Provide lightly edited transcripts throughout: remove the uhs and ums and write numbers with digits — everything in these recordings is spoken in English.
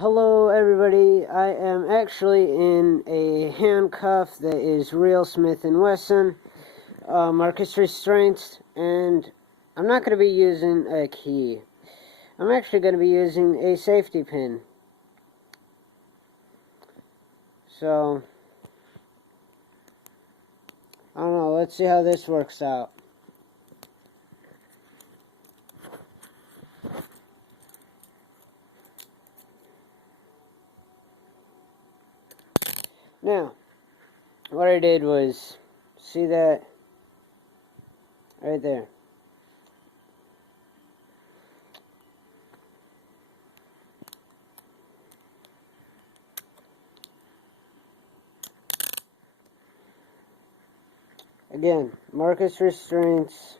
Hello everybody, I am actually in a handcuff that is real Smith & Wesson, Marcus restraints, and I'm not going to be using a key. I'm actually going to be using a safety pin. So, I don't know, let's see how this works out. Now, what I did was, see that right there. Again, Marcus restraints,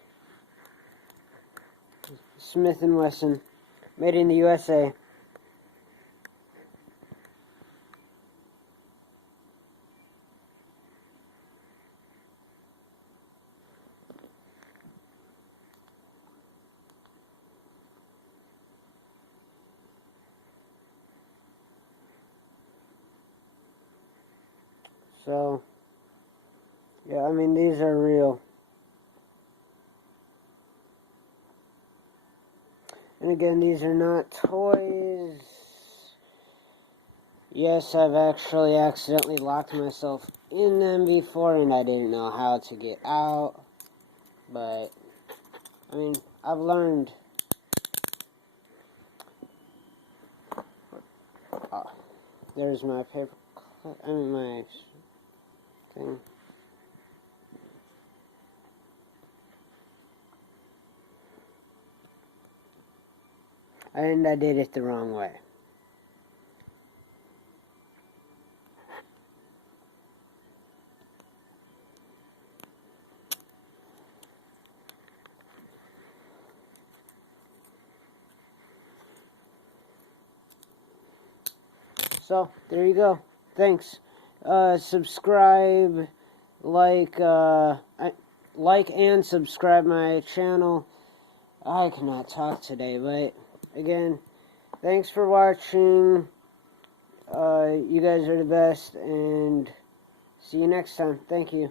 Smith & Wesson, made in the USA. So, yeah, I mean, these are real. And again, these are not toys. Yes, I've actually accidentally locked myself in them before, and I didn't know how to get out. But, I mean, I've learned. Oh, there's my paper clip. I mean, my thing. And I did it the wrong way. So, there you go. Thanks. Subscribe, like and subscribe my channel. I cannot talk today, but again, thanks for watching. You guys are the best, and see you next time. Thank you.